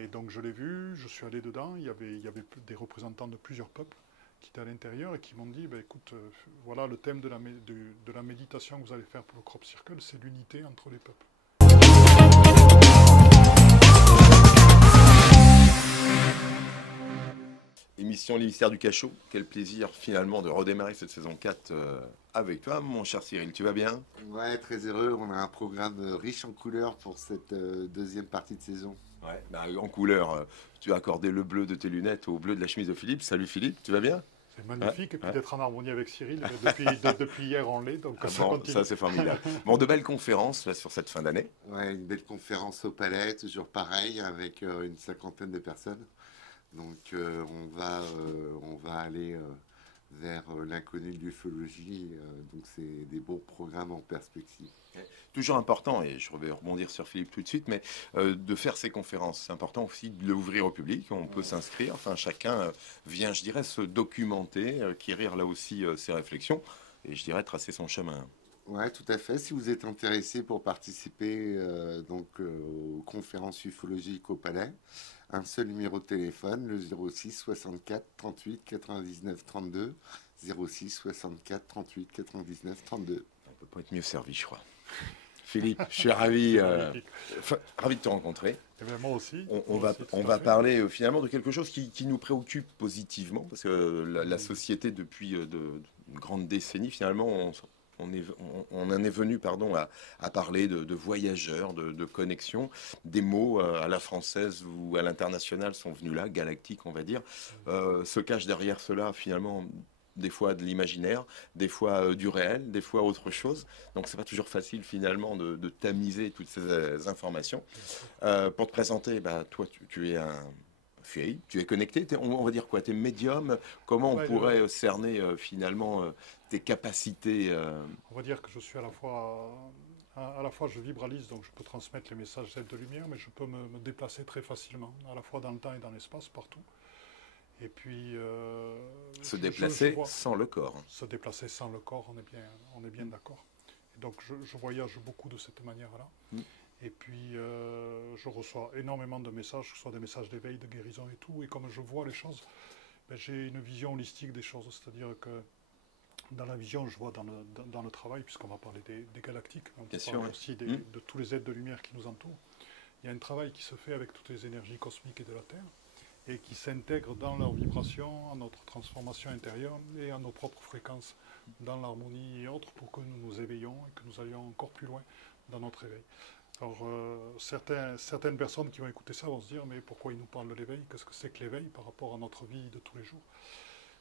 Et donc je l'ai vu, je suis allé dedans, il y avait des représentants de plusieurs peuples qui étaient à l'intérieur et qui m'ont dit, ben, écoute, voilà le thème de la méditation que vous allez faire pour le Crop Circle, c'est l'unité entre les peuples. Émission Les Mystères du Cachot. Quel plaisir finalement de redémarrer cette saison 4 avec toi, mon cher Cyril. Tu vas bien? Ouais, très heureux. On a un programme riche en couleurs pour cette deuxième partie de saison. Ouais, bah, en couleur, tu as accordé le bleu de tes lunettes au bleu de la chemise de Philippe. Salut Philippe, tu vas bien? C'est magnifique, et puis Ouais. d'être en harmonie avec Cyril, depuis hier on l'est, donc Ah ça bon, continue. ça c'est formidable. Bon, de belles conférences là, sur cette fin d'année. Ouais, une belle conférence au Palais, toujours pareil, avec une cinquantaine de personnes. Donc on va aller vers l'inconnu de l'ufologie. Donc c'est des beaux programmes en perspective. Toujours important, et je vais rebondir sur Philippe tout de suite, mais de faire ces conférences, c'est important aussi de l'ouvrir au public. On peut s'inscrire, enfin chacun vient, je dirais, se documenter, acquérir là aussi ses réflexions, et je dirais tracer son chemin. Ouais, tout à fait. Si vous êtes intéressé pour participer aux conférences ufologiques au Palais, un seul numéro de téléphone, le 06 64 38 99 32. 06 64 38 99 32. On peut pas être mieux servi, je crois. Philippe, je suis ravi, C'est magnifique. ravi de te rencontrer. Et bien moi aussi. On moi va, aussi, tout on à va fait. parler finalement de quelque chose qui nous préoccupe positivement, parce que la société, depuis une grande décennie, finalement, on en est venu à parler de voyageurs, de connexions. Des mots à la française ou à l'international sont venus là, galactiques, on va dire. Se cache derrière cela, finalement, des fois de l'imaginaire, des fois du réel, des fois autre chose. Donc c'est pas toujours facile finalement de tamiser toutes ces informations. Pour te présenter, bah, toi tu es tu es connecté, on va dire quoi, tu es médium. Comment on Ouais, pourrait cerner finalement tes capacités On va dire que je suis à la fois je vibralise, donc je peux transmettre les messages d'aide de lumière, mais je peux me déplacer très facilement, à la fois dans le temps et dans l'espace, partout. Et puis se je déplacer vois sans le corps? se déplacer sans le corps, on est bien d'accord. Et donc je voyage beaucoup de cette manière-là. Mm. Et puis je reçois énormément de messages, que ce soit des messages d'éveil, de guérison et tout. Et comme je vois les choses, ben, j'ai une vision holistique des choses, c'est-à-dire que dans la vision, je vois dans le travail, puisqu'on va parler des galactiques, mais on peut Bien sûr, parler ouais. aussi Mm. de tous les êtres de lumière qui nous entourent. Il y a un travail qui se fait avec toutes les énergies cosmiques et de la Terre, et qui s'intègrent dans leur vibration, à notre transformation intérieure et à nos propres fréquences, dans l'harmonie et autres, pour que nous nous éveillions et que nous allions encore plus loin dans notre éveil. Alors, certaines personnes qui vont écouter ça vont se dire, mais pourquoi il nous parle de l'éveil? Qu'est-ce que c'est que l'éveil par rapport à notre vie de tous les jours?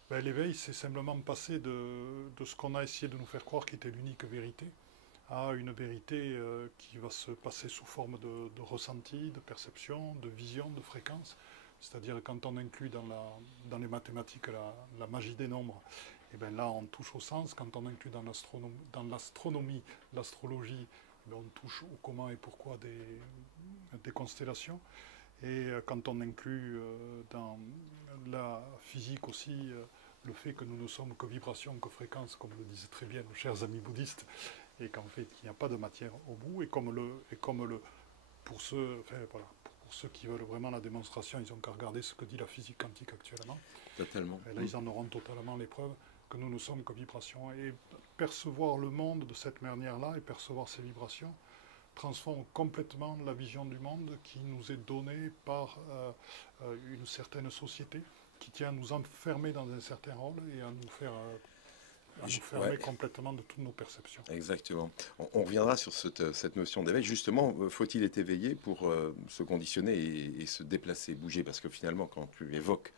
Ben, l'éveil, c'est simplement passer de ce qu'on a essayé de nous faire croire qui était l'unique vérité, à une vérité qui va se passer sous forme de ressenti, de perception, de vision, de fréquence. C'est-à-dire quand on inclut dans les mathématiques la magie des nombres, et bien là on touche au sens. Quand on inclut dans l'astronomie, l'astrologie, on touche au comment et pourquoi des constellations. Et quand on inclut dans la physique aussi le fait que nous ne sommes que vibration, que fréquence, comme le disaient très bien nos chers amis bouddhistes, et qu'en fait il n'y a pas de matière au bout, et pour ceux, enfin, voilà, pour ceux qui veulent vraiment la démonstration, ils n'ont qu'à regarder ce que dit la physique quantique actuellement. Totalement. Et là, ils en auront totalement les preuves que nous ne sommes que vibrations. Et percevoir le monde de cette manière-là et percevoir ces vibrations transforme complètement la vision du monde qui nous est donnée par une certaine société qui tient à nous enfermer dans un certain rôle et à nous faire nous fermer Ouais. complètement de toutes nos perceptions. Exactement. On reviendra sur cette notion d'éveil. Justement, faut-il être éveillé pour se conditionner et se déplacer, bouger? Parce que finalement, quand tu évoques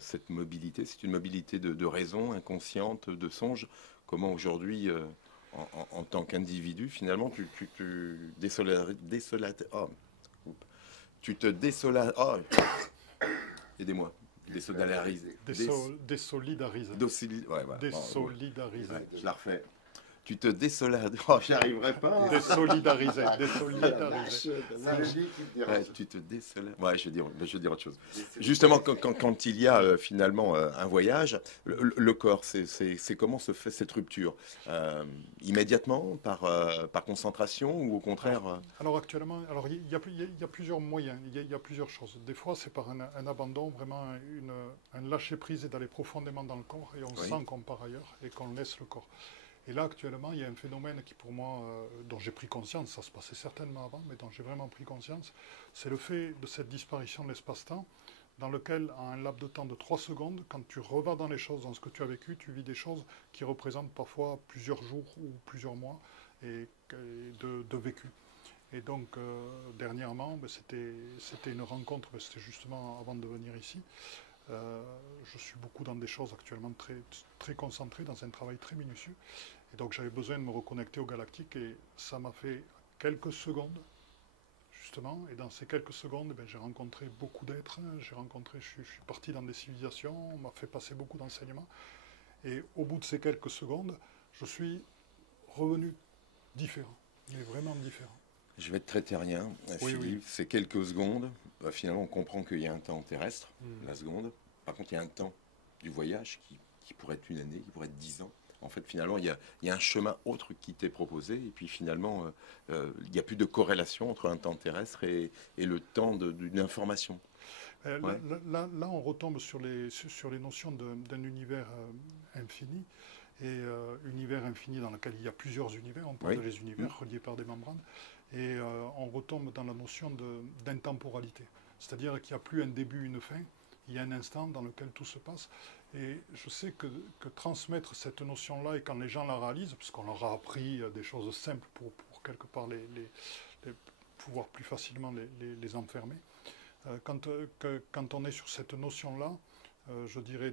cette mobilité, c'est une mobilité de raison, inconsciente, de songe. Comment aujourd'hui, en tant qu'individu, finalement, tu te aidez-moi. Désolidariser. Désolidariser. Ouais, voilà. Désolidariser. Ouais, je la refais. Tu te désolidarisais. Oh, j'y arriverai pas. Désolidariser, désolidariser. C'est le lit qui me dérange. Ouais, tu te désolarises. Ouais, je vais dire autre chose. Justement, quand il y a finalement un voyage, le corps, c'est comment se fait cette rupture? Immédiatement, par concentration ou au contraire Alors actuellement, alors il y a plusieurs moyens, il y a plusieurs choses. Des fois, c'est par un abandon, vraiment un lâcher-prise et d'aller profondément dans le corps, et on Oui. sent qu'on part ailleurs et qu'on laisse le corps. Et là, actuellement, il y a un phénomène qui, pour moi, dont j'ai pris conscience, ça se passait certainement avant, mais dont j'ai vraiment pris conscience, c'est le fait de cette disparition de l'espace-temps, dans lequel, en un laps de temps de 3 secondes, quand tu revas dans les choses, dans ce que tu as vécu, tu vis des choses qui représentent parfois plusieurs jours ou plusieurs mois de vécu. Et donc, dernièrement, c'était une rencontre, c'était justement avant de venir ici. Je suis beaucoup dans des choses actuellement très, très concentrées, dans un travail très minutieux. Et donc, j'avais besoin de me reconnecter au galactique, et ça m'a fait quelques secondes, justement. Et dans ces quelques secondes, j'ai rencontré beaucoup d'êtres. Je suis parti dans des civilisations, on m'a fait passer beaucoup d'enseignements. Et au bout de ces quelques secondes, je suis revenu différent, mais vraiment différent. Je vais être très terrien, Oui, Philippe. oui. C'est quelques secondes. Finalement, on comprend qu'il y a un temps terrestre, la seconde. Par contre, il y a un temps du voyage qui pourrait être une année, qui pourrait être 10 ans. En fait, finalement, il y a un chemin autre qui t'est proposé. Et puis, finalement, il n'y a plus de corrélation entre un temps terrestre et le temps d'une information. Ouais. Là, on retombe sur les notions d'un univers infini, et univers infini dans lequel il y a plusieurs univers. On parle Oui. des univers reliés par des membranes, et on retombe dans la notion d'intemporalité. C'est-à-dire qu'il n'y a plus un début, une fin, il y a un instant dans lequel tout se passe. Et je sais que transmettre cette notion-là, et quand les gens la réalisent, parce qu'on leur a appris des choses simples pour quelque part pouvoir plus facilement les enfermer, quand on est sur cette notion-là, je dirais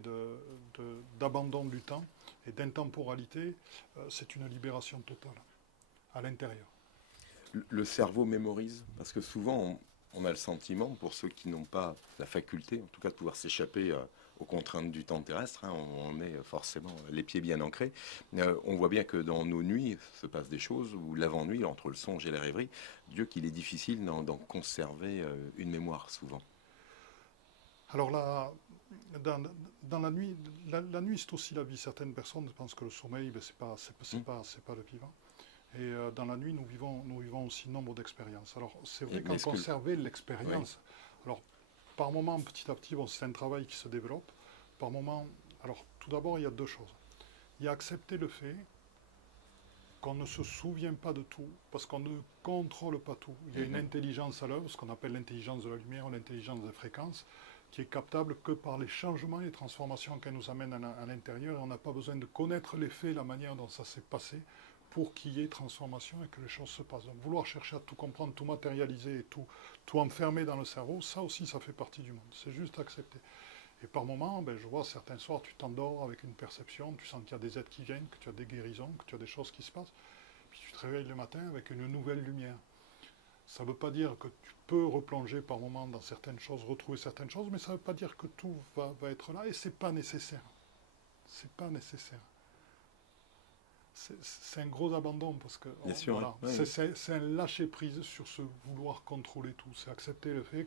d'abandon du temps et d'intemporalité, c'est une libération totale à l'intérieur. Le cerveau mémorise, parce que souvent, on a le sentiment, pour ceux qui n'ont pas la faculté, en tout cas, de pouvoir s'échapper aux contraintes du temps terrestre, hein, on est forcément les pieds bien ancrés. On voit bien que dans nos nuits se passent des choses, ou l'avant-nuit, entre le songe et la rêverie, Dieu qu'il est difficile d'en conserver une mémoire, souvent. Alors là, dans la nuit, la nuit c'est aussi la vie. Certaines personnes pensent que le sommeil, c'est pas le vivant. Et dans la nuit, nous vivons aussi nombre d'expériences. Alors c'est vrai qu'en conserver l'expérience, oui. Alors par moment, petit à petit, c'est un travail qui se développe. Par moment, alors tout d'abord, il y a deux choses. Il y a accepter le fait qu'on ne se souvient pas de tout, parce qu'on ne contrôle pas tout. Il y a une intelligence à l'œuvre, ce qu'on appelle l'intelligence de la lumière, l'intelligence des fréquences, qui est captable que par les changements et les transformations qu'elle nous amène à l'intérieur. Et on n'a pas besoin de connaître les faits, la manière dont ça s'est passé, pour qu'il y ait transformation et que les choses se passent. Donc vouloir chercher à tout comprendre, tout matérialiser et tout enfermer dans le cerveau, ça aussi, ça fait partie du monde. C'est juste accepter. Et par moments, je vois certains soirs, tu t'endors avec une perception, tu sens qu'il y a des êtres qui viennent, que tu as des guérisons, que tu as des choses qui se passent, puis tu te réveilles le matin avec une nouvelle lumière. Ça ne veut pas dire que tu peux replonger par moments dans certaines choses, retrouver certaines choses, mais ça ne veut pas dire que tout va être là, et ce n'est pas nécessaire. C'est pas nécessaire. C'est un gros abandon, parce que bien sûr, voilà, oui. c'est un lâcher-prise sur ce vouloir contrôler tout. C'est accepter le fait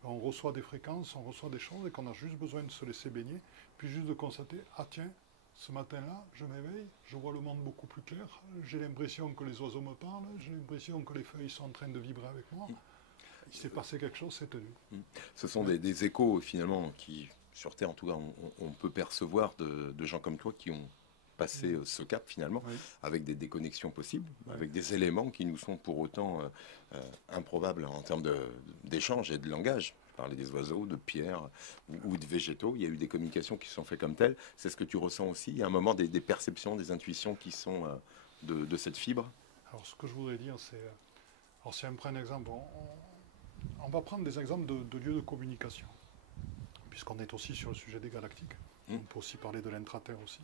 qu'on reçoit des fréquences, on reçoit des choses, et qu'on a juste besoin de se laisser baigner, puis juste de constater, ah tiens, ce matin-là, je m'éveille, je vois le monde beaucoup plus clair, j'ai l'impression que les oiseaux me parlent, j'ai l'impression que les feuilles sont en train de vibrer avec moi. Il s'est passé quelque chose, c'est tenu. Ce sont des échos, finalement, qui, sur Terre, en tout cas, on peut percevoir de gens comme toi qui ont passé ce cap, finalement, Oui. avec des déconnexions possibles, avec des éléments qui nous sont pour autant improbables en termes d'échange et de langage. Parler des oiseaux, de pierres ou de végétaux. Il y a eu des communications qui se sont faites comme telles. C'est ce que tu ressens aussi. Il y a un moment des perceptions, des intuitions qui sont de cette fibre. Alors, ce que je voudrais dire, c'est... Alors, si on prend un exemple, on va prendre des exemples de lieux de communication, puisqu'on est aussi sur le sujet des galactiques. On peut aussi parler de l'intraterre aussi.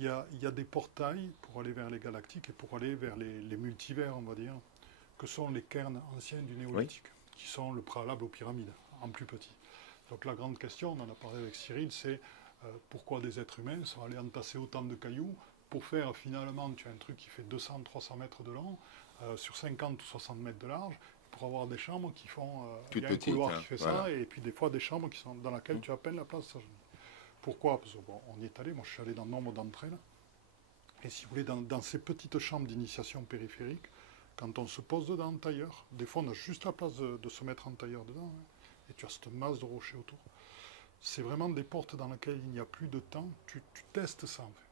Il y a des portails pour aller vers les galactiques et pour aller vers les multivers, on va dire, que sont les cairns anciens du néolithique, qui sont le préalable aux pyramides, en plus petit. Donc la grande question, on en a parlé avec Cyril, c'est pourquoi des êtres humains sont allés entasser autant de cailloux pour faire finalement, tu as un truc qui fait 200-300 mètres de long, sur 50 ou 60 mètres de large, pour avoir des chambres qui font... il y a un couloir qui fait ça, et puis des fois des chambres qui sont dans lesquelles tu as à peine la place. Ça, pourquoi? Parce qu'on y est allé, moi je suis allé dans nombre d'entre elles, et si vous voulez, dans ces petites chambres d'initiation périphérique, quand on se pose dedans en tailleur, des fois on a juste la place de se mettre en tailleur dedans, hein, et tu as cette masse de rochers autour. C'est vraiment des portes dans lesquelles il n'y a plus de temps, tu testes ça en fait.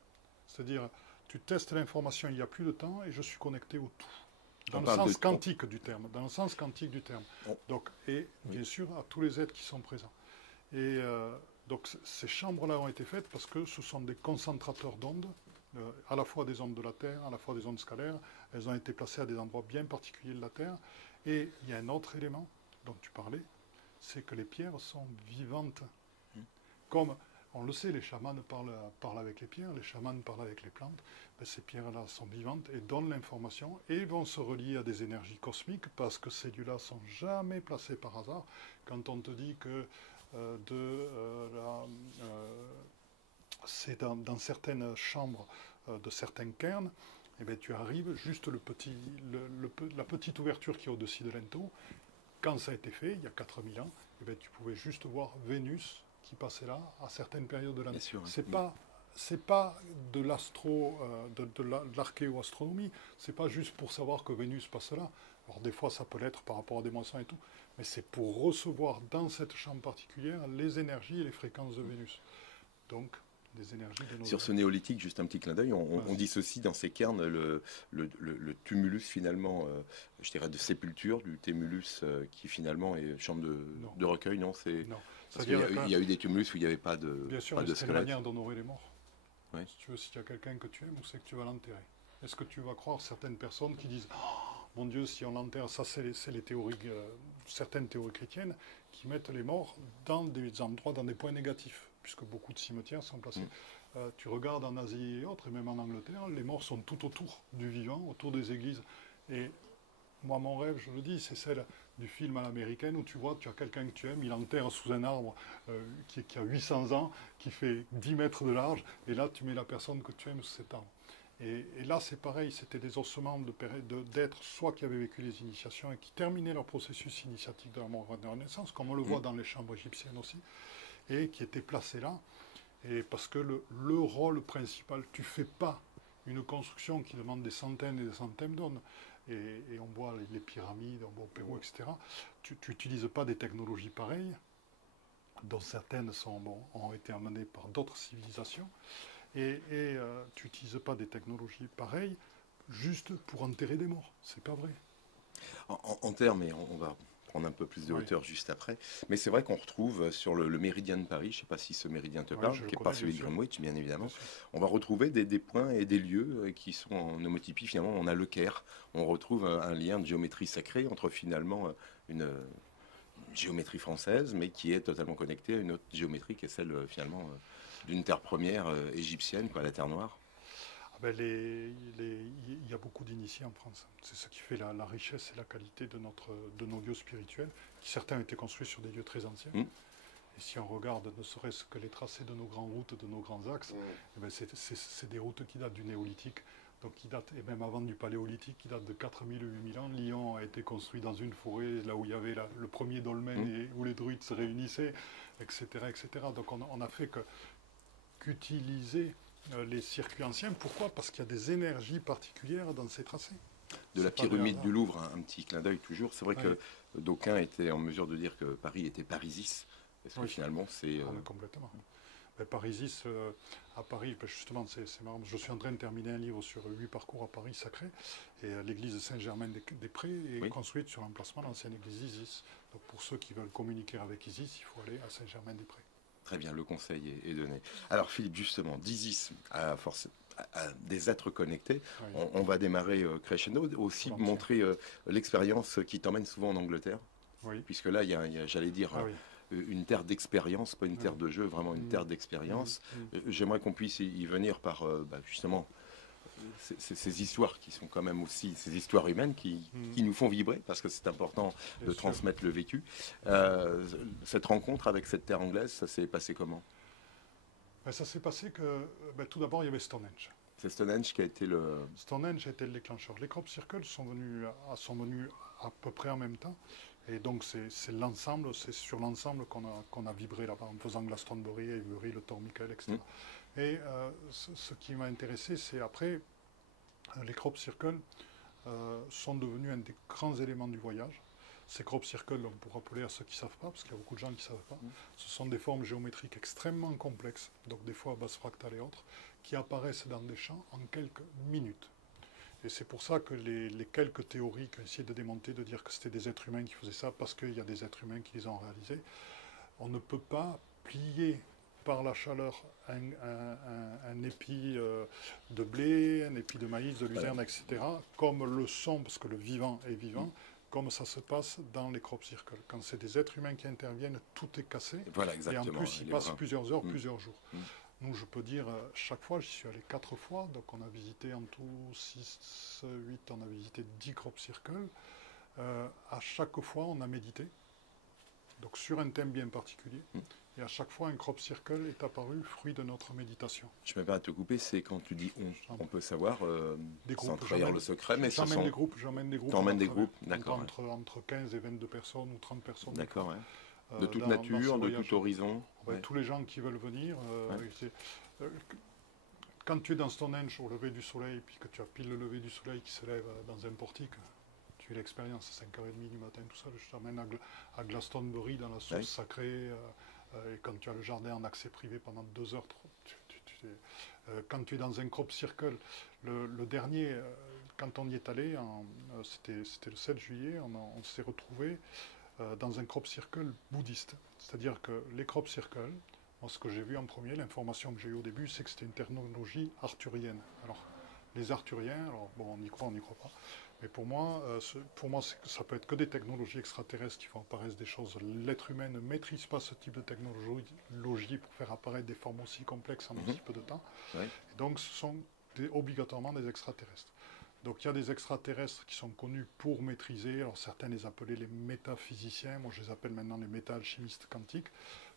C'est-à-dire, tu testes l'information, il n'y a plus de temps, et je suis connecté au tout. Dans le sens quantique du terme. Dans le sens quantique du terme. Donc, et bien sûr, à tous les êtres qui sont présents. Et donc, ces chambres-là ont été faites parce que ce sont des concentrateurs d'ondes, à la fois des ondes de la Terre, à la fois des ondes scalaires. Elles ont été placées à des endroits bien particuliers de la Terre. Et il y a un autre élément dont tu parlais, c'est que les pierres sont vivantes. Comme, on le sait, les chamans parlent avec les pierres, les chamans parlent avec les plantes. Ben, ces pierres-là sont vivantes et donnent l'information et vont se relier à des énergies cosmiques parce que ces lieux-là ne sont jamais placés par hasard. Quand on te dit que c'est dans certaines chambres de certains cairns, eh bien, tu arrives juste la petite ouverture qui est au-dessus de l'ento. Quand ça a été fait, il y a 4000 ans, eh bien, tu pouvais juste voir Vénus qui passait là à certaines périodes de l'année. C'est pas de l'archéo-astronomie, c'est pas juste pour savoir que Vénus passe là. Alors des fois ça peut l'être par rapport à des moissons et tout, mais c'est pour recevoir dans cette chambre particulière les énergies et les fréquences de Vénus. Donc des énergies de nos... Sur ce néolithique, juste un petit clin d'œil, on dissocie dans ces cairns le tumulus finalement, je dirais de sépulture, du tumulus qui finalement est chambre de recueil, non? Non. Parce qu'il y a eu des tumulus où il n'y avait pas de bien sûr, c'est une manière d'honorer les morts. Ouais. Si tu veux, si tu as quelqu'un que tu aimes, où c'est que tu vas l'enterrer? Est-ce que tu vas croire certaines personnes qui disent mon Dieu, si on l'enterre, ça c'est les théories, certaines théories chrétiennes, qui mettent les morts dans des endroits, dans des points négatifs, puisque beaucoup de cimetières sont placés. Tu regardes en Asie et autres, et même en Angleterre, les morts sont tout autour du vivant, autour des églises. Et moi, mon rêve, je le dis, c'est celle du film à l'américaine où tu vois, tu as quelqu'un que tu aimes, il enterre sous un arbre qui a 800 ans, qui fait 10 mètres de large, et là, tu mets la personne que tu aimes sous cet arbre. Et là, c'est pareil, c'était des ossements d'êtres, soit qui avaient vécu les initiations et qui terminaient leur processus initiatique de la mort et de la renaissance, comme on le voit dans les chambres égyptiennes aussi, et qui étaient placés là. Et parce que le rôle principal, tu ne fais pas une construction qui demande des centaines et des centaines d'tonnes. Et on voit les pyramides, on voit au Pérou, etc. Tu n'utilises pas des technologies pareilles, dont certaines ont été amenées par d'autres civilisations. Et tu n'utilises pas des technologies pareilles juste pour enterrer des morts. C'est pas vrai. En termes, et on va prendre un peu plus de hauteur juste après, mais c'est vrai qu'on retrouve sur le méridien de Paris, je ne sais pas si ce méridien te parle, qui n'est pas celui de Greenwich, bien évidemment, on va retrouver des points et des lieux qui sont en homotypie. Finalement, on a le Caire, on retrouve un lien de géométrie sacrée entre finalement une géométrie française, mais qui est totalement connectée à une autre géométrie qui est celle finalement d'une terre première égyptienne, la terre noire. Il y a beaucoup d'initiés en France. C'est ce qui fait la richesse et la qualité de nos lieux spirituels, qui certains ont été construits sur des lieux très anciens. Et si on regarde ne serait-ce que les tracés de nos grandes routes, de nos grands axes, c'est des routes qui datent du néolithique, donc qui datent, et même avant du paléolithique, qui datent de 4000 ou 8000 ans. Lyon a été construit dans une forêt, là où il y avait le premier dolmen, et où les druides se réunissaient, etc. etc. Donc on a fait qu'utiliser les circuits anciens. Pourquoi? Parce qu'il y a des énergies particulières dans ces tracés. De la pyramide du Louvre, un petit clin d'œil toujours. C'est vrai que d'aucuns étaient en mesure de dire que Paris était Parisis. Est-ce que finalement c'est... complètement. Parisis, à Paris, justement, c'est marrant. Je suis en train de terminer un livre sur 8 parcours à Paris sacrés. Et l'église Saint-Germain-des-Prés est construite sur l'emplacement de l'ancienne église Isis. Donc pour ceux qui veulent communiquer avec Isis, il faut aller à Saint-Germain-des-Prés. Très bien, le conseil est donné. Alors Philippe, justement, d'Isis à des êtres connectés, on va démarrer crescendo, aussi montrer l'expérience qui t'emmène souvent en Angleterre, puisque là, il y a j'allais dire, une terre d'expérience, pas une terre de jeu, vraiment une terre d'expérience. J'aimerais qu'on puisse y venir par, justement, ces histoires qui sont quand même aussi ces histoires humaines qui nous font vibrer, parce que c'est important de transmettre le vécu. Cette rencontre avec cette terre anglaise, ça s'est passé comment? Ça s'est passé que, tout d'abord, il y avait Stonehenge. C'est Stonehenge qui a été le... Stonehenge a été le déclencheur. Les crop circles sont venus à peu près en même temps. Et donc c'est l'ensemble, c'est sur l'ensemble qu'on a vibré là-bas, en faisant Glastonbury, Avebury, le Tor Michael, etc. Et ce qui m'a intéressé, c'est après, les crop circles sont devenus un des grands éléments du voyage. Ces crop circles, donc pour rappeler à ceux qui ne savent pas, parce qu'il y a beaucoup de gens qui ne savent pas, ce sont des formes géométriques extrêmement complexes, donc des fois à base fractale et autres, qui apparaissent dans des champs en quelques minutes. Et c'est pour ça que les quelques théories qui ont essayé de démonter, de dire que c'était des êtres humains qui faisaient ça, parce qu'il y a des êtres humains qui les ont réalisés, on ne peut pas plier par la chaleur un épi de blé, un épi de maïs, de luzerne, etc., comme le son, parce que le vivant est vivant, comme ça se passe dans les crop circles. Quand c'est des êtres humains qui interviennent, tout est cassé. Voilà, et exactement. en plus, ils passent plusieurs heures, plusieurs jours. Nous, je peux dire, chaque fois, j'y suis allé 4 fois, donc on a visité en tout 6, 8, on a visité 10 crop circles. À chaque fois, on a médité, donc sur un thème bien particulier. Et à chaque fois, un crop circle est apparu, fruit de notre méditation. Je ne me permets de te couper, c'est quand tu dis on peut savoir, sans groupes, trahir le secret, mais j'emmène des groupes. J'emmène des groupes. T'emmènes des groupes, d'accord. Entre 15 et 22 personnes ou 30 personnes. D'accord, ouais. De toute nature, de tout horizon. Ouais. Tous les gens qui veulent venir. Quand tu es dans Stonehenge au lever du soleil, puis que tu as pile le lever du soleil qui se lève dans un portique, tu as l'expérience à 5h30 du matin, tout ça. Je t'emmène à Glastonbury dans la source sacrée. Et quand tu as le jardin en accès privé pendant 2 heures, quand tu es dans un crop circle, le dernier, quand on y est allé, c'était le 7 juillet, on s'est retrouvé dans un crop circle bouddhiste. C'est-à-dire que les crop circles, moi, ce que j'ai vu en premier, l'information que j'ai eue au début, c'est que c'était une technologie arthurienne. Alors, les arthuriens, alors, bon, on y croit, on n'y croit pas. Mais pour moi, ça peut être que des technologies extraterrestres qui font apparaître des choses. L'être humain ne maîtrise pas ce type de technologie pour faire apparaître des formes aussi complexes en aussi peu de temps. Et donc, ce sont obligatoirement des extraterrestres. Donc, il y a des extraterrestres qui sont connus pour maîtriser. Alors, certains les appelaient les métaphysiciens. Moi, je les appelle maintenant les méta-alchimistes quantiques,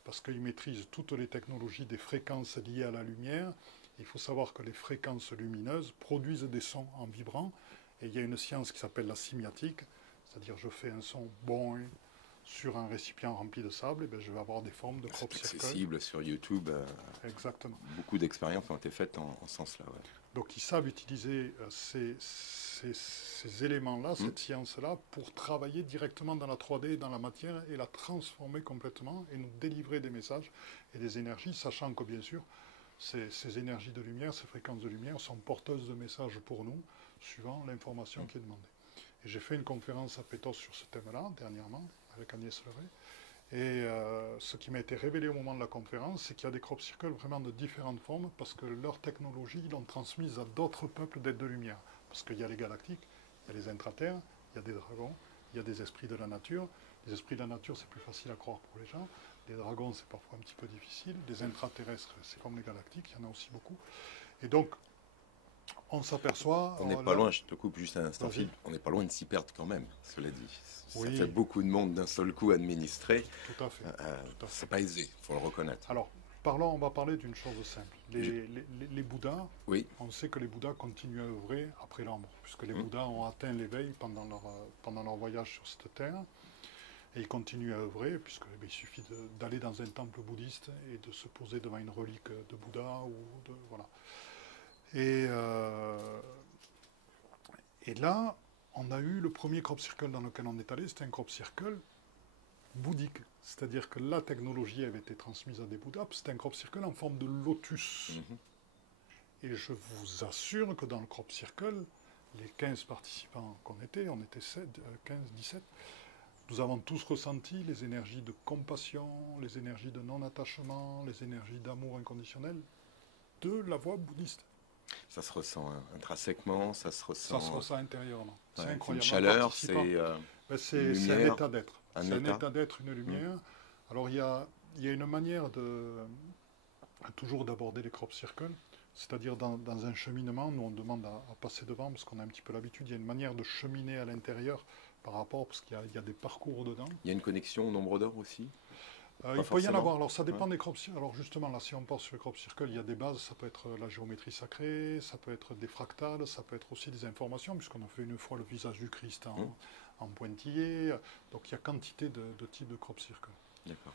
parce qu'ils maîtrisent toutes les technologies des fréquences liées à la lumière. Il faut savoir que les fréquences lumineuses produisent des sons en vibrant. Et il y a une science qui s'appelle la sémiatique, c'est-à-dire je fais un son bon sur un récipient rempli de sable, et bien je vais avoir des formes de crop circle. C'est accessible sur YouTube. Exactement. Beaucoup d'expériences ont été faites en ce sens-là. Ouais. Donc ils savent utiliser ces éléments-là, cette science-là, pour travailler directement dans la 3D, dans la matière, et la transformer complètement, et nous délivrer des messages et des énergies, sachant que bien sûr, ces énergies de lumière, ces fréquences de lumière sont porteuses de messages pour nous, suivant l'information qui est demandée. Et j'ai fait une conférence à Pétos sur ce thème-là, dernièrement, avec Agnès Leray. Et ce qui m'a été révélé au moment de la conférence, c'est qu'il y a des crop circles vraiment de différentes formes, parce que leur technologie, ils l'ont transmise à d'autres peuples d'êtres de lumière. Parce qu'il y a les galactiques, il y a les intraterres, il y a des dragons, il y a des esprits de la nature. Les esprits de la nature, c'est plus facile à croire pour les gens. Les dragons, c'est parfois un petit peu difficile. Les intraterrestres, c'est comme les galactiques, il y en a aussi beaucoup. Et donc, on s'aperçoit... On n'est pas loin, je te coupe juste un instant, Philippe, on n'est pas loin de s'y perdre quand même, cela dit. Ça fait beaucoup de monde d'un seul coup administré. Tout à fait. C'est pas aisé, il faut le reconnaître. Alors, on va parler d'une chose simple. Les Bouddhas, on sait que les Bouddhas continuent à œuvrer après la mort, puisque les Bouddhas ont atteint l'éveil pendant leur voyage sur cette terre. Et ils continuent à œuvrer, puisqu'il suffit d'aller dans un temple bouddhiste et de se poser devant une relique de Bouddha. Voilà. Et là, on a eu le premier crop circle dans lequel on est allé, c'était un crop circle bouddhique. C'est-à-dire que la technologie avait été transmise à des Bouddhas, c'était un crop circle en forme de lotus. Et je vous assure que dans le crop circle, les 15 participants qu'on était, on était 15, 17, nous avons tous ressenti les énergies de compassion, les énergies de non-attachement, les énergies d'amour inconditionnel de la voie bouddhiste. Ça se ressent intrinsèquement, ça se ressent... Ça se ressent intérieurement. Ouais, c'est incroyable. Une chaleur, c'est un état d'être. C'est un état d'être, une lumière. Alors il y a une manière toujours d'aborder les crop circles, c'est-à-dire dans un cheminement, nous on demande à passer devant parce qu'on a un petit peu l'habitude, il y a une manière de cheminer à l'intérieur par rapport, parce qu'il y a des parcours dedans. Il y a une connexion au nombre d'heures aussi ? Il peut y en forcément. avoir. Alors, ça dépend des crop circles. Alors, justement, là, si on pense sur le crop circle, il y a des bases. Ça peut être la géométrie sacrée, ça peut être des fractales, ça peut être aussi des informations, puisqu'on a fait une fois le visage du Christ en pointillé. Donc, il y a quantité de types de crop circle. D'accord.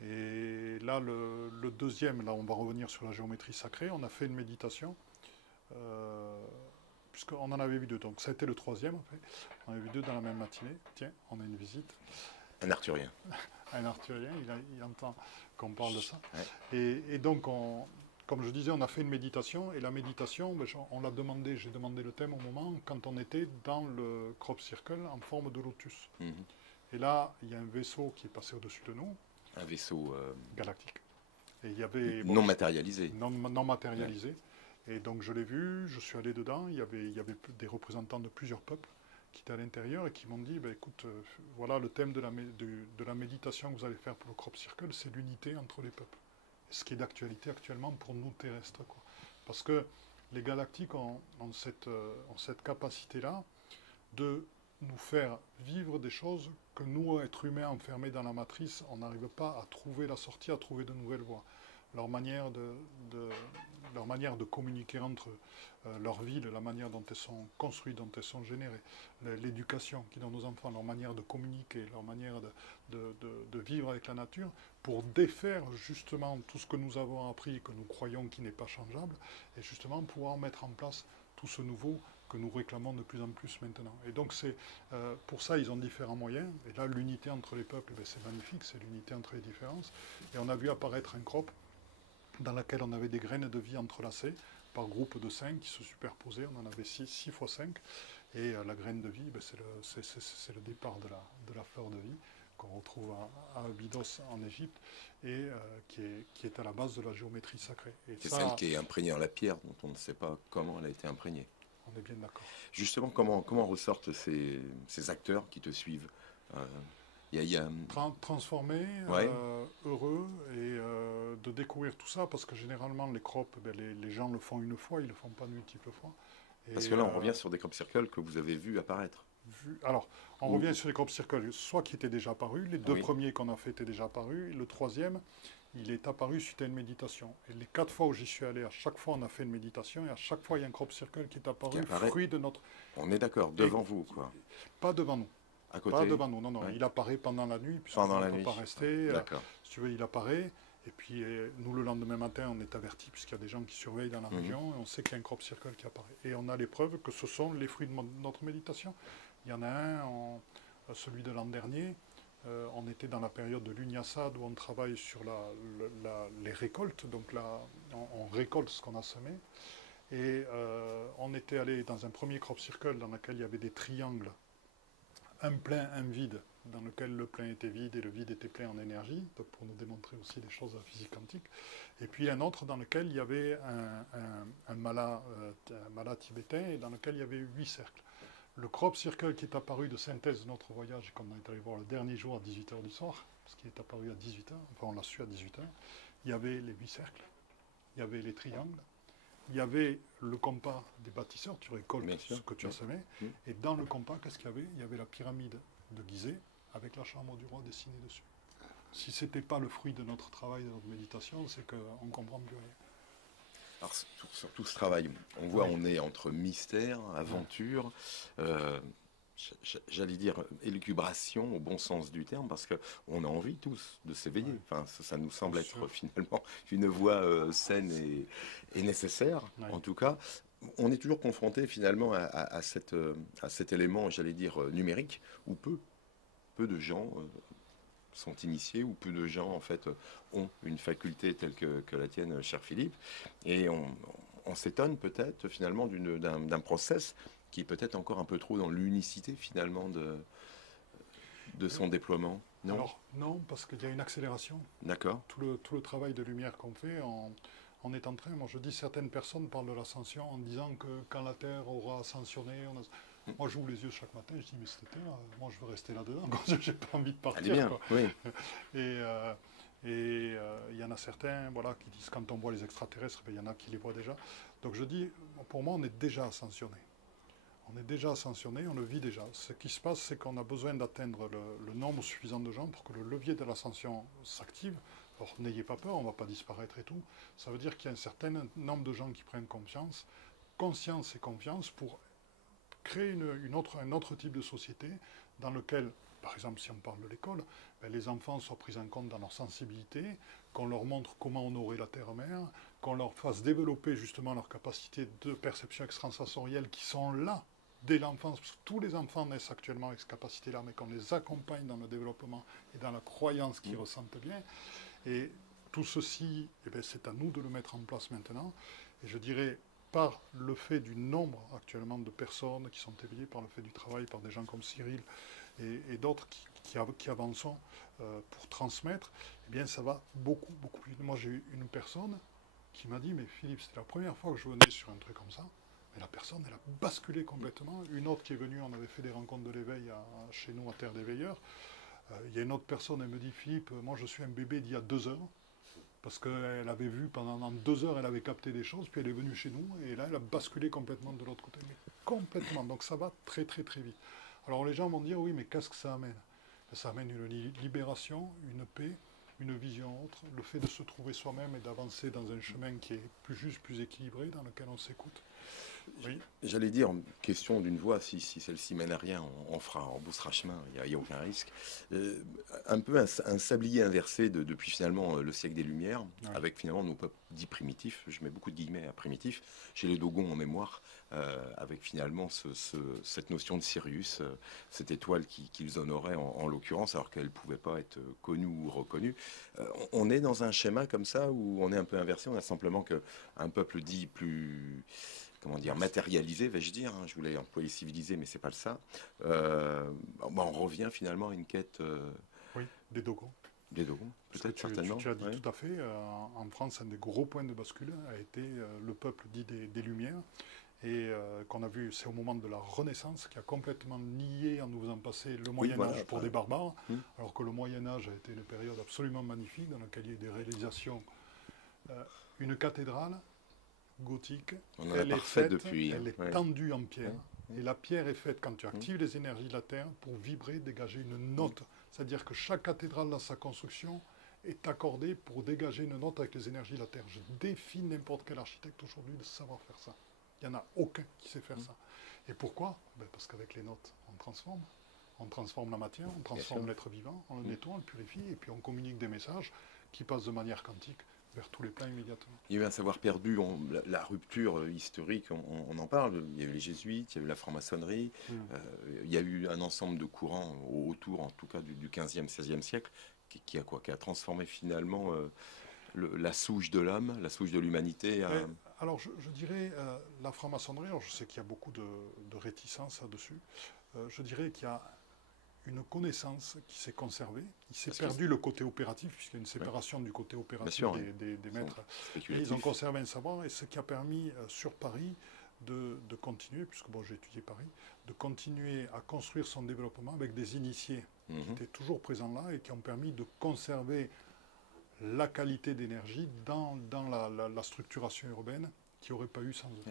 Et là, le deuxième, là, on va revenir sur la géométrie sacrée. On a fait une méditation, puisqu'on en avait vu deux. Donc, ça a été le troisième, en fait. On en a vu deux dans la même matinée. Tiens, on a une visite. Un arthurien. Un arthurien, il entend qu'on parle de ça. Ouais. Et donc, comme je disais, on a fait une méditation. Et la méditation, ben, on l'a demandé, j'ai demandé le thème au moment quand on était dans le crop circle en forme de lotus. Mhm. Et là, il y a un vaisseau qui est passé au-dessus de nous, Un vaisseau galactique. Et il y avait non matérialisé. non matérialisé. Et donc je l'ai vu, je suis allé dedans, il y avait des représentants de plusieurs peuples qui étaient à l'intérieur et qui m'ont dit, ben, écoute, voilà le thème de la méditation que vous allez faire pour le crop circle, c'est l'unité entre les peuples. Ce qui est d'actualité actuellement pour nous terrestres, quoi. Parce que les galactiques ont cette capacité-là de nous faire vivre des choses que nous, êtres humains enfermés dans la matrice, on n'arrive pas à trouver la sortie, à trouver de nouvelles voies. Leur manière de communiquer entre leurs villes, la manière dont elles sont construites, dont elles sont générées, l'éducation qu'ils donnent aux enfants, leur manière de communiquer, leur manière de vivre avec la nature, pour défaire justement tout ce que nous avons appris et que nous croyons qui n'est pas changeable, et justement pouvoir mettre en place tout ce nouveau que nous réclamons de plus en plus maintenant. Et donc pour ça, ils ont différents moyens. Et là, l'unité entre les peuples, ben, c'est magnifique, c'est l'unité entre les différences. Et on a vu apparaître un crop dans lequel on avait des graines de vie entrelacées par groupe de 5 qui se superposaient. On en avait 6 fois 5. Et la graine de vie, ben, c'est le départ de la fleur de vie qu'on retrouve à Abydos en Égypte et qui est à la base de la géométrie sacrée. C'est celle qui est imprégnée dans la pierre, dont on ne sait pas comment elle a été imprégnée. On est bien d'accord. Justement, comment ressortent ces acteurs qui te suivent Transformés, Ouais. heureux, et de découvrir tout ça, parce que généralement les crops, ben, les gens le font une fois, ils ne le font pas de multiples fois. Et, Parce que là, on revient sur des crop circles que vous avez vus apparaître. Alors, on revient sur les crop circles, soit qui étaient déjà apparus, les deux Oui. premiers qu'on a fait étaient déjà apparus, le troisième, il est apparu suite à une méditation. Et les 4 fois où j'y suis allé, à chaque fois on a fait une méditation, et à chaque fois il y a un crop circle qui est apparu, apparaît. fruit de notre... On est d'accord, devant vous, quoi. Pas devant nous. À côté. Pas devant nous, non, Ouais. il apparaît pendant la nuit, puisqu'on Pendant ne la peut nuit. pas rester. D'accord. Si tu veux, il apparaît. Et puis, nous, le lendemain matin, on est avertis, puisqu'il y a des gens qui surveillent dans la région, et on sait qu'il y a un crop circle qui apparaît. Et on a les preuves que ce sont les fruits de notre méditation. Il y en a un, celui de l'an dernier. On était dans la période de l'Unyasad, où on travaille sur les récoltes. Donc là, on récolte ce qu'on a semé. Et on était allé dans un premier crop circle dans lequel il y avait des triangles, un plein, un vide, dans lequel le plein était vide et le vide était plein en énergie, donc pour nous démontrer aussi des choses de la physique quantique. Et puis un autre dans lequel il y avait un mala tibétain et dans lequel il y avait 8 cercles. Le crop circle qui est apparu de synthèse de notre voyage, comme on est allé voir le dernier jour à 18h du soir, parce qu'il est apparu à 18h, enfin on l'a su à 18h, il y avait les 8 cercles, il y avait les triangles, il y avait le compas des bâtisseurs, tu récoltes ce que tu as semé, et dans le compas, qu'est-ce qu'il y avait? Il y avait la pyramide de Gizeh, avec la chambre du roi dessinée dessus. Si ce n'était pas le fruit de notre travail, de notre méditation, c'est qu'on ne comprend plus rien. Alors, sur tout ce travail, on voit, Oui. on est entre mystère, aventure, j'allais dire élucubration au bon sens du terme, parce qu'on a envie tous de s'éveiller. Oui. Enfin, ça nous semble Bien être sûr. finalement une voie saine et nécessaire, Oui. en tout cas. On est toujours confronté finalement à cet élément, j'allais dire, numérique, où peu de gens sont initiés, ou peu de gens en fait ont une faculté telle que la tienne, cher Philippe. Et on s'étonne peut-être finalement d'un process qui est peut-être encore un peu trop dans l'unicité finalement de son déploiement. Non. Alors, non, parce qu'il y a une accélération. D'accord. Tout le travail de lumière qu'on fait, on est en train, moi je dis, certaines personnes parlent de l'ascension en disant que quand la Terre aura ascensionné, moi j'ouvre les yeux chaque matin, je dis mais c'était là, moi je veux rester là-dedans, j'ai pas envie de Allez partir. bien, Quoi. oui. Et il y en a certains voilà, qui disent quand on voit les extraterrestres, ben, il y en a qui les voient déjà. Donc je dis, pour moi on est déjà ascensionné. On est déjà ascensionné, on le vit déjà. Ce qui se passe, c'est qu'on a besoin d'atteindre le nombre suffisant de gens pour que le levier de l'ascension s'active. Alors n'ayez pas peur, on ne va pas disparaître et tout. Ça veut dire qu'il y a un certain nombre de gens qui prennent conscience et confiance pour créer un autre type de société dans lequel, par exemple, si on parle de l'école, les enfants soient pris en compte dans leur sensibilité, qu'on leur montre comment honorer la terre-mère, qu'on leur fasse développer justement leurs capacités de perception extrasensorielle qui sont là dès l'enfance, parce que tous les enfants naissent actuellement avec cette capacité-là, mais qu'on les accompagne dans le développement et dans la croyance qu'ils ressentent bien. Et tout ceci, c'est à nous de le mettre en place maintenant. Et je dirais, par le fait du nombre actuellement de personnes qui sont éveillées, par le fait du travail, par des gens comme Cyril et d'autres qui avancent pour transmettre, eh bien ça va beaucoup, beaucoup plus vite. Moi j'ai eu une personne qui m'a dit, mais Philippe, c'était la première fois que je venais sur un truc comme ça. Mais la personne, elle a basculé complètement. Une autre qui est venue, on avait fait des rencontres de l'éveil chez nous à Terre des Veilleurs. Il y a une autre personne, elle me dit, Philippe, moi je suis un bébé d'il y a 2 heures. Parce qu'elle avait vu pendant 2 heures, elle avait capté des choses, puis elle est venue chez nous, et là, elle a basculé complètement de l'autre côté. Mais complètement. Donc ça va très, très, très vite. Alors les gens vont dire, oui, mais qu'est-ce que ça amène? Ça amène une libération, une paix, une vision autre, le fait de se trouver soi-même et d'avancer dans un chemin qui est plus juste, plus équilibré, dans lequel on s'écoute. Oui. J'allais dire, question d'une voie, si celle-ci mène à rien, on rebroussera chemin, il n'y a aucun risque. Un peu un sablier inversé depuis finalement le siècle des Lumières, oui. Avec finalement nos peuples dits primitifs, je mets beaucoup de guillemets à primitifs, chez les Dogons en mémoire, avec finalement cette notion de Sirius, cette étoile qu'ils honoraient en l'occurrence, alors qu'elle ne pouvait pas être connue ou reconnue. On est dans un schéma comme ça, où on est un peu inversé, on a simplement qu'un peuple dit plus... comment dire, matérialisé, vais-je dire, hein, je voulais employer civilisé, mais c'est pas le ça. On revient finalement à une quête... Oui, des Dogons. Des Dogons, peut-être, certainement. Tu as dit tout à fait. En France, un des gros points de bascule a été le peuple dit des Lumières. Et qu'on a vu, c'est au moment de la Renaissance, qui a complètement nié en nous faisant passer le Moyen-Âge pour des barbares, alors que le Moyen-Âge a été une période absolument magnifique, dans laquelle il y a eu des réalisations. Une cathédrale gothique, elle est faite depuis. Elle est tendue en pierre. Et la pierre est faite quand tu actives les énergies de la Terre pour vibrer, dégager une note. C'est-à-dire que chaque cathédrale dans sa construction est accordée pour dégager une note avec les énergies de la Terre. Je défie n'importe quel architecte aujourd'hui de savoir faire ça. Il n'y en a aucun qui sait faire ça. Et pourquoi? Parce qu'avec les notes, on transforme. On transforme la matière, on transforme l'être vivant, on le nettoie, on le purifie, et puis on communique des messages qui passent de manière quantique vers tous les plans immédiatement. Il y a eu un savoir perdu, la rupture historique, on en parle. Il y a eu les jésuites, il y a eu la franc-maçonnerie, il y a eu un ensemble de courants autour, en tout cas, du 15e, 16e siècle, qui a transformé finalement la souche de l'homme, la souche de l'humanité. Alors, je dirais, la franc-maçonnerie, alors je sais qu'il y a beaucoup de réticences là-dessus, je dirais qu'il y a une connaissance qui s'est conservée. Il s'est perdu le côté opératif, puisqu'il y a une séparation du côté opératif des maîtres. Et ils ont conservé un savoir, et ce qui a permis sur Paris de continuer, puisque bon, j'ai étudié Paris, de continuer à construire son développement avec des initiés qui étaient toujours présents là et qui ont permis de conserver la qualité d'énergie dans la structuration urbaine qui n'aurait pas eu sans eux.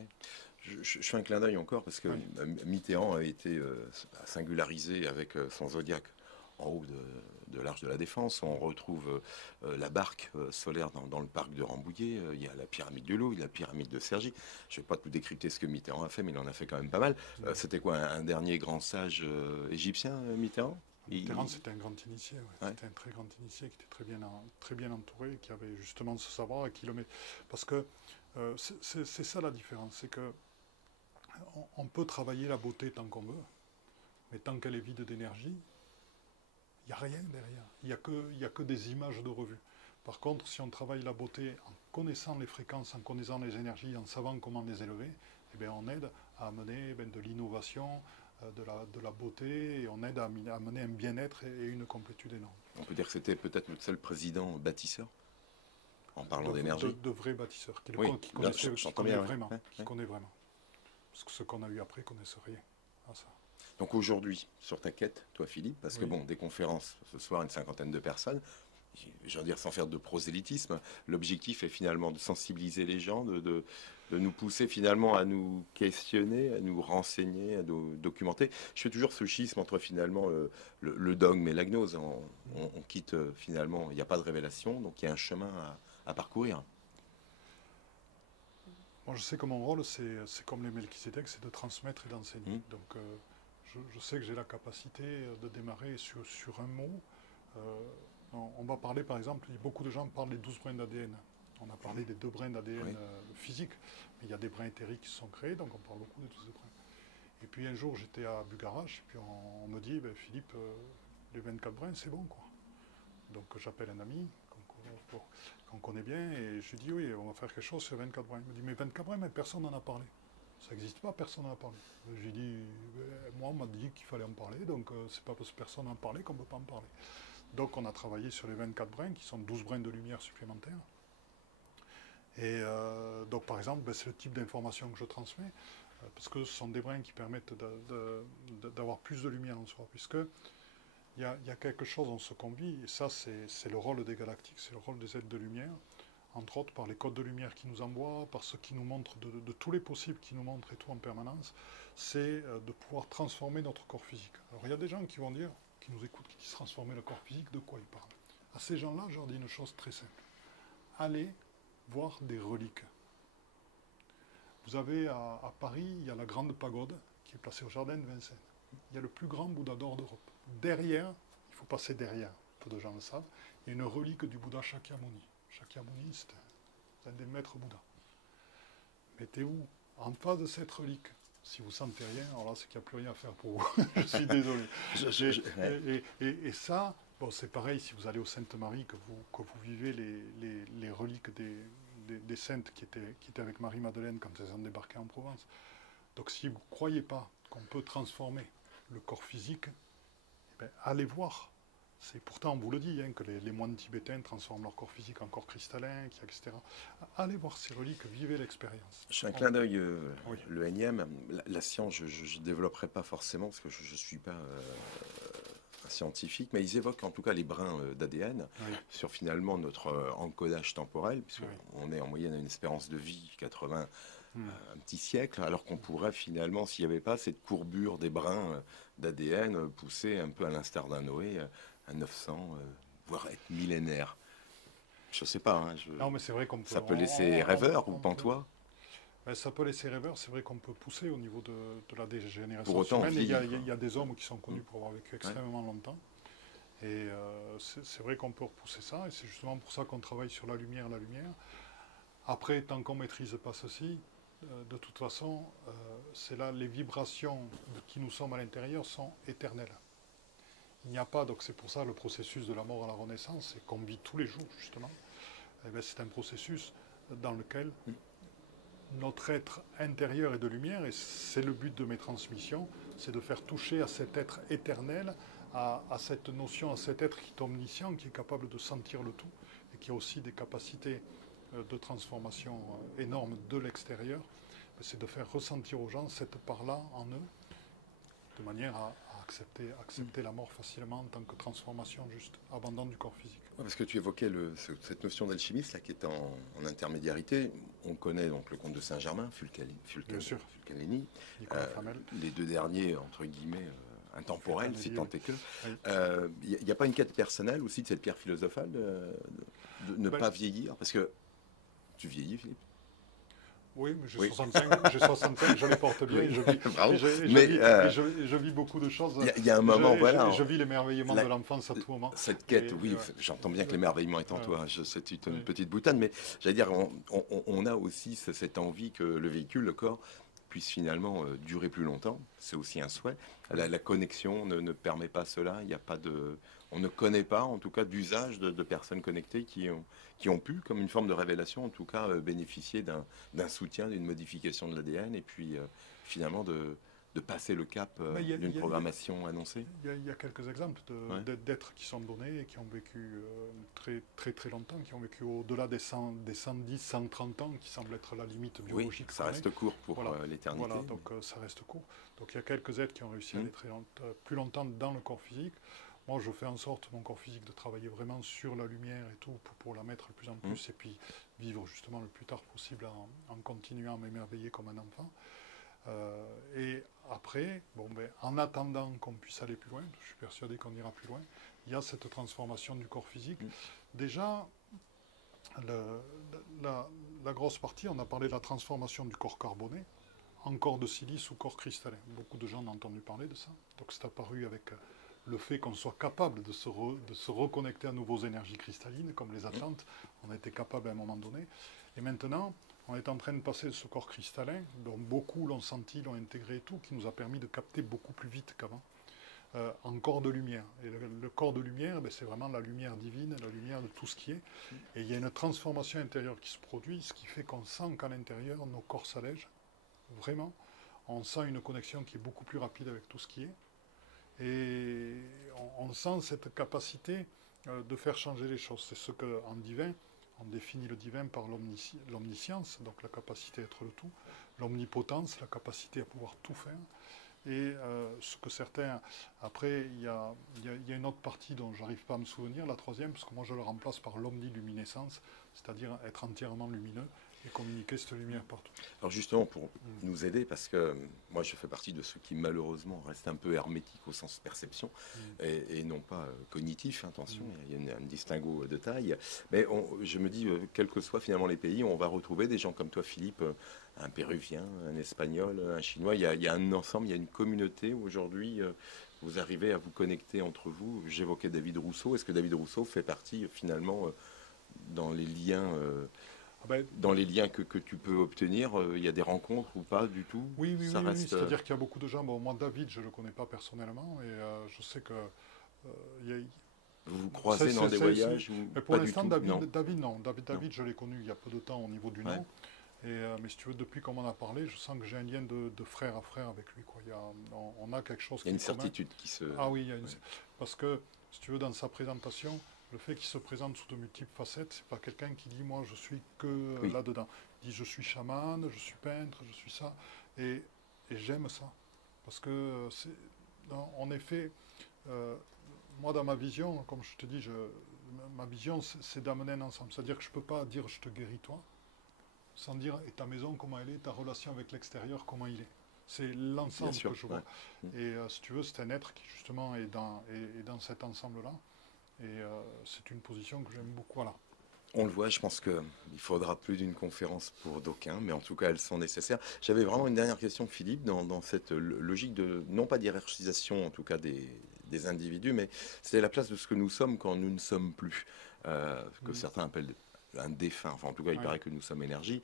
Je fais un clin d'œil encore parce que Mitterrand a été singularisé avec son Zodiac en haut de l'Arche de la Défense. On retrouve la barque solaire dans le parc de Rambouillet. Il y a la pyramide de l'eau, il y a la pyramide de Cergy. Je ne vais pas tout décrypter ce que Mitterrand a fait, mais il en a fait quand même pas mal. C'était quoi, un dernier grand sage égyptien, Mitterrand? Mitterrand, c'était un grand initié. C'était un très grand initié qui était très bien entouré, qui avait justement ce savoir et qui le met. Parce que c'est ça la différence, c'est que on peut travailler la beauté tant qu'on veut, mais tant qu'elle est vide d'énergie, il n'y a rien derrière. Il n'y a que des images de revue. Par contre, si on travaille la beauté en connaissant les fréquences, en connaissant les énergies, en savant comment les élever, eh bien, on aide à amener de l'innovation, de la beauté, et on aide à amener un bien-être et une complétude énorme. On peut dire que c'était peut-être notre seul président bâtisseur, en parlant d'énergie. De vrais bâtisseurs, qui connaît vraiment. Parce que ceux qu'on a eu après ne connaissent rien à ça. Donc aujourd'hui, sur ta quête, toi Philippe, parce que bon, des conférences, ce soir une 50aine de personnes, je veux dire sans faire de prosélytisme, l'objectif est finalement de sensibiliser les gens, de de nous pousser finalement à nous questionner, à nous renseigner, à nous documenter. Je fais toujours ce schisme entre finalement le dogme et la gnose. On quitte finalement, il n'y a pas de révélation, donc il y a un chemin à parcourir. Moi, je sais que mon rôle, c'est comme les Melchisédek, c'est de transmettre et d'enseigner. Donc, je sais que j'ai la capacité de démarrer sur un mot. On va parler, par exemple, beaucoup de gens parlent des 12 brins d'ADN. On a parlé des 2 brins d'ADN physiques, mais il y a des brins éthériques qui sont créés, donc on parle beaucoup des 12 brins. Et puis un jour, j'étais à Bugarach, et puis on me dit, Philippe, les 24 brins, c'est bon, quoi. Donc j'appelle un ami qu'on connaît bien, et je lui dis, oui, on va faire quelque chose sur 24 brins. Il me dit, mais 24 brins, mais personne n'en a parlé. Ça n'existe pas, personne n'en a parlé. Je lui ai dit, moi, on m'a dit qu'il fallait en parler, donc c'est pas parce que personne n'en parlait qu'on ne peut pas en parler. Donc on a travaillé sur les 24 brins, qui sont 12 brins de lumière supplémentaires. Et donc par exemple, c'est le type d'information que je transmets, parce que ce sont des brins qui permettent d'avoir plus de lumière en soi, puisque il y a quelque chose, on se convie, et ça c'est le rôle des galactiques, c'est le rôle des êtres de lumière, entre autres par les codes de lumière qu'ils nous envoient, par ce qu'ils nous montrent, de tous les possibles qu'ils nous montrent et tout en permanence, c'est de pouvoir transformer notre corps physique. Alors il y a des gens qui vont dire, qui nous écoutent, qui disent transformer le corps physique, de quoi ils parlent. À ces gens-là, je leur dis une chose très simple. Allez voir des reliques. Vous avez à Paris, il y a la grande pagode qui est placée au jardin de Vincennes. Il y a le plus grand Bouddha d'or d'Europe. Derrière, il faut passer derrière, peu de gens le savent, il y a une relique du Bouddha Shakyamuni. Shakyamuni, c'est un des maîtres Bouddha. Mettez-vous en face de cette relique. Si vous sentez rien, alors là, c'est qu'il n'y a plus rien à faire pour vous. Je suis désolé. Et ça, bon, c'est pareil si vous allez au Sainte-Marie, que vous vivez les reliques des saintes qui étaient avec Marie-Madeleine quand elles ont débarqué en Provence. Donc si vous ne croyez pas qu'on peut transformer le corps physique, eh bien, allez voir. Pourtant, on vous le dit, hein, que les moines tibétains transforment leur corps physique en corps cristallin, etc. Allez voir ces reliques, vivez l'expérience. Je fais un clin d'œil, le énième. La science, je ne développerai pas forcément, parce que je ne suis pas un scientifique, mais ils évoquent en tout cas les brins d'ADN sur finalement notre encodage temporel, puisqu'on est en moyenne à une espérance de vie 80 un petit siècle, alors qu'on pourrait finalement, s'il n'y avait pas cette courbure des brins d'ADN, pousser un peu à l'instar d'un Noé à 900, voire être millénaire. Je ne sais pas. Hein, non, mais c'est vrai qu'on peut, ça peut laisser rêveur ou pantois. Ça peut laisser rêveur. C'est vrai qu'on peut pousser au niveau de la dégénération pour autant, humaine. Il y a des hommes qui sont connus pour avoir vécu extrêmement longtemps. Et c'est vrai qu'on peut repousser ça. Et c'est justement pour ça qu'on travaille sur la lumière. Après, tant qu'on ne maîtrise pas ceci, de toute façon, c'est là, les vibrations qui nous sommes à l'intérieur sont éternelles. Il n'y a pas, donc c'est pour ça le processus de la mort à la renaissance, et qu'on vit tous les jours justement, c'est un processus dans lequel notre être intérieur est de lumière, et c'est le but de mes transmissions, c'est de faire toucher à cet être éternel, à cette notion, à cet être qui est omniscient, qui est capable de sentir le tout, et qui a aussi des capacités de transformation énorme de l'extérieur, c'est de faire ressentir aux gens cette part-là en eux, de manière à accepter la mort facilement en tant que transformation juste, abandon du corps physique. Ouais, parce que tu évoquais cette notion d'alchimiste là, qui est en intermédiarité. On connaît donc le comte de Saint-Germain, Fulcanelli, les deux derniers, entre guillemets, intemporels, si tant est que. Il n'y a pas une quête personnelle aussi de cette pierre philosophale de ne pas vieillir? Parce que tu vieillis, Philippe. Oui, mais j'ai 65, je les porte bien, et je vis beaucoup de choses. Il y a un moment, je vis l'émerveillement de l'enfance à tout moment. Cette quête, j'entends bien que l'émerveillement est en toi, c'est une petite boutade, mais j'allais dire, on a aussi cette envie que le véhicule, le corps, puisse finalement durer plus longtemps. C'est aussi un souhait. La connexion ne permet pas cela. Il n'y a pas de... On ne connaît pas, en tout cas, d'usage de personnes connectées qui ont pu, comme une forme de révélation, en tout cas, bénéficier d'un soutien, d'une modification de l'ADN, et puis finalement de passer le cap d'une programmation annoncée. Il y a quelques exemples d'êtres qui sont donnés et qui ont vécu très, très, très longtemps, qui ont vécu au-delà des 110, 130 ans, qui semble être la limite biologique. Oui, ça reste court pour l'éternité. Voilà, donc ça reste court. Donc il y a quelques êtres qui ont réussi à aller plus longtemps dans le corps physique. moi, je fais en sorte, mon corps physique, de travailler vraiment sur la lumière et tout, pour la mettre de plus en plus, et puis vivre justement le plus tard possible en continuant à m'émerveiller comme un enfant. Et après, bon, ben, en attendant qu'on puisse aller plus loin, je suis persuadé qu'on ira plus loin, il y a cette transformation du corps physique. Déjà, la grosse partie, on a parlé de la transformation du corps carboné en corps de silice ou corps cristallin. Beaucoup de gens ont entendu parler de ça. Donc c'est apparu avec le fait qu'on soit capable de se reconnecter à nouveaux énergies cristallines, comme les Atlantes. On a été capable à un moment donné. Et maintenant, on est en train de passer de ce corps cristallin, dont beaucoup l'ont senti, l'ont intégré et tout, qui nous a permis de capter beaucoup plus vite qu'avant, en corps de lumière. Et le corps de lumière, ben, c'est vraiment la lumière divine, la lumière de tout ce qui est. Et il y a une transformation intérieure qui se produit, ce qui fait qu'on sent qu'à l'intérieur, nos corps s'allègent. Vraiment, on sent une connexion qui est beaucoup plus rapide avec tout ce qui est. Et on sent cette capacité de faire changer les choses. C'est ce qu'en divin, on définit le divin par l'omniscience, donc la capacité à être le tout, l'omnipotence, la capacité à pouvoir tout faire. Et ce que certains... Après, il y a une autre partie dont je n'arrive pas à me souvenir, la troisième, parce que moi je le remplace par l'omniluminescence, c'est-à-dire être entièrement lumineux et communiquer cette lumière partout. Alors justement, pour nous aider, parce que moi je fais partie de ceux qui malheureusement restent un peu hermétiques au sens perception et non pas cognitif, attention, il y a un distinguo de taille, mais je me dis, quels que soient finalement les pays, on va retrouver des gens comme toi Philippe, un Péruvien, un Espagnol, un Chinois, il y a un ensemble, il y a une communauté où aujourd'hui vous arrivez à vous connecter entre vous. J'évoquais David Rousseau, est-ce que David Rousseau fait partie finalement dans les liens que tu peux obtenir, il y a des rencontres ou pas du tout? Oui, c'est-à-dire qu'il y a beaucoup de gens. Bon, moi, David, je ne le connais pas personnellement, et je sais que. Vous vous croisez dans des voyages ou mais pour pas l'instant, du tout? David, non. David, je l'ai connu il y a peu de temps au niveau du nom. Mais si tu veux, depuis qu'on en a parlé, je sens que j'ai un lien de frère à frère avec lui, quoi. On a quelque chose qui est commun. Il y a une certitude qui se... Ah oui, parce que, si tu veux, dans sa présentation, le fait qu'il se présente sous de multiples facettes, c'est pas quelqu'un qui dit moi je suis que là-dedans. Il dit je suis chaman, je suis peintre, je suis ça, et j'aime ça, parce que en effet, moi dans ma vision, comme je te dis, ma vision c'est d'amener un ensemble, c'est-à-dire que je peux pas dire je te guéris toi, sans dire et ta maison comment elle est, ta relation avec l'extérieur comment il est. C'est l'ensemble que je vois. Et si tu veux, c'est un être qui justement est dans cet ensemble-là. Et c'est une position que j'aime beaucoup. Voilà. On le voit, je pense qu'il faudra plus d'une conférence pour d'aucuns, mais en tout cas, elles sont nécessaires. J'avais vraiment une dernière question, Philippe, dans cette logique de, non pas d'hiérarchisation, en tout cas des individus, mais c'est la place de ce que nous sommes quand nous ne sommes plus, que certains appellent un défunt. Enfin, en tout cas, il paraît que nous sommes énergie.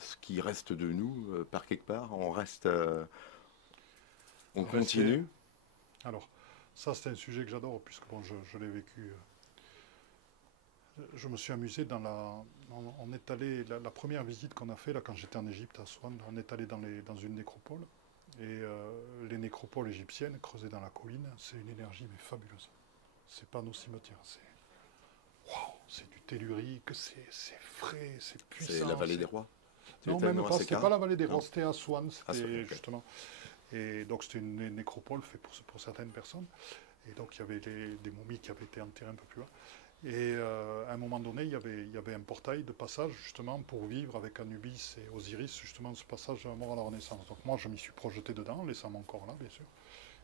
Ce qui reste de nous, par quelque part, on reste... on continue. Alors, ça, c'est un sujet que j'adore, puisque bon, je l'ai vécu. Je me suis amusé on est allé, la première visite qu'on a fait, là, quand j'étais en Égypte, à Aswan, on est allé dans une nécropole. Et les nécropoles égyptiennes, creusées dans la colline, c'est une énergie mais fabuleuse. C'est pas nos cimetières, c'est du tellurique, c'est frais, c'est puissant. C'est la vallée des rois? Non, même pas, c'était pas la vallée des rois, c'était Aswan, c'était justement... Et donc c'était une nécropole faite pour certaines personnes. Et donc il y avait des momies qui avaient été enterrées un peu plus bas. Et à un moment donné, il y avait un portail de passage justement pour vivre avec Anubis et Osiris, justement ce passage de la mort à la renaissance. Donc moi je m'y suis projeté dedans, laissant mon corps là bien sûr.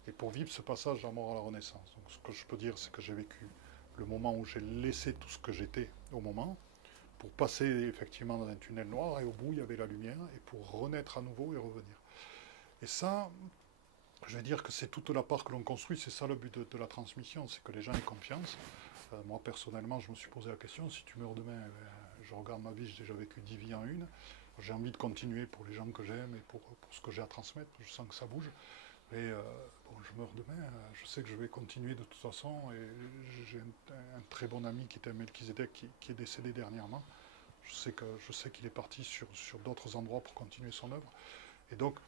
Et pour vivre ce passage de la mort à la renaissance. Donc ce que je peux dire, c'est que j'ai vécu le moment où j'ai laissé tout ce que j'étais au moment, pour passer effectivement dans un tunnel noir, et au bout il y avait la lumière, et pour renaître à nouveau et revenir. Et ça, je vais dire que c'est toute la part que l'on construit, c'est ça le but de la transmission, c'est que les gens aient confiance. Moi, personnellement, je me suis posé la question, si tu meurs demain, je regarde ma vie, j'ai déjà vécu 10 vies en une, j'ai envie de continuer pour les gens que j'aime et pour ce que j'ai à transmettre, je sens que ça bouge. Et je meurs demain, je sais que je vais continuer de toute façon, et j'ai un très bon ami qui était Melchizedek, qui est décédé dernièrement. Je sais qu'il est parti sur d'autres endroits pour continuer son œuvre. Et donc,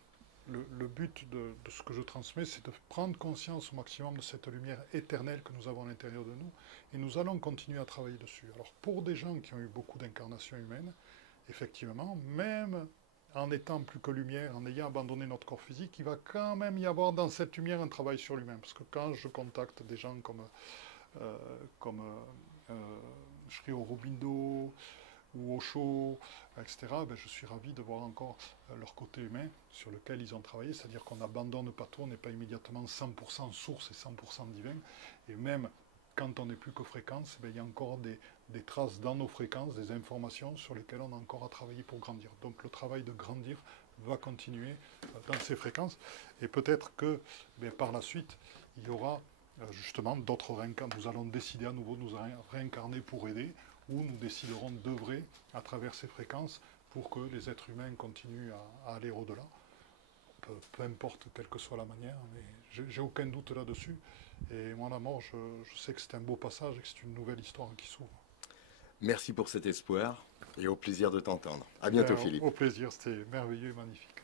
le but de ce que je transmets, c'est de prendre conscience au maximum de cette lumière éternelle que nous avons à l'intérieur de nous, et nous allons continuer à travailler dessus. Alors pour des gens qui ont eu beaucoup d'incarnations humaines, effectivement, même en étant plus que lumière, en ayant abandonné notre corps physique, il va quand même y avoir dans cette lumière un travail sur lui-même. Parce que quand je contacte des gens comme Sri Aurobindo ou Osho, etc., ben, je suis ravi de voir encore leur côté humain sur lequel ils ont travaillé, c'est-à-dire qu'on n'abandonne pas tout, on n'est pas immédiatement 100% source et 100% divin, et même quand on n'est plus que fréquence, ben, il y a encore des traces dans nos fréquences, des informations sur lesquelles on a encore à travailler pour grandir. Donc le travail de grandir va continuer dans ces fréquences, et peut-être que ben, par la suite, il y aura justement d'autres réincarnations. Nous allons décider à nouveau de nous réincarner pour aider, ou nous déciderons d'œuvrer à travers ces fréquences pour que les êtres humains continuent à aller au-delà. Peu importe quelle que soit la manière, mais j'ai aucun doute là-dessus. Et moi, la mort, je sais que c'est un beau passage et que c'est une nouvelle histoire qui s'ouvre. Merci pour cet espoir et au plaisir de t'entendre. À bientôt, Philippe. Au plaisir, c'était merveilleux et magnifique.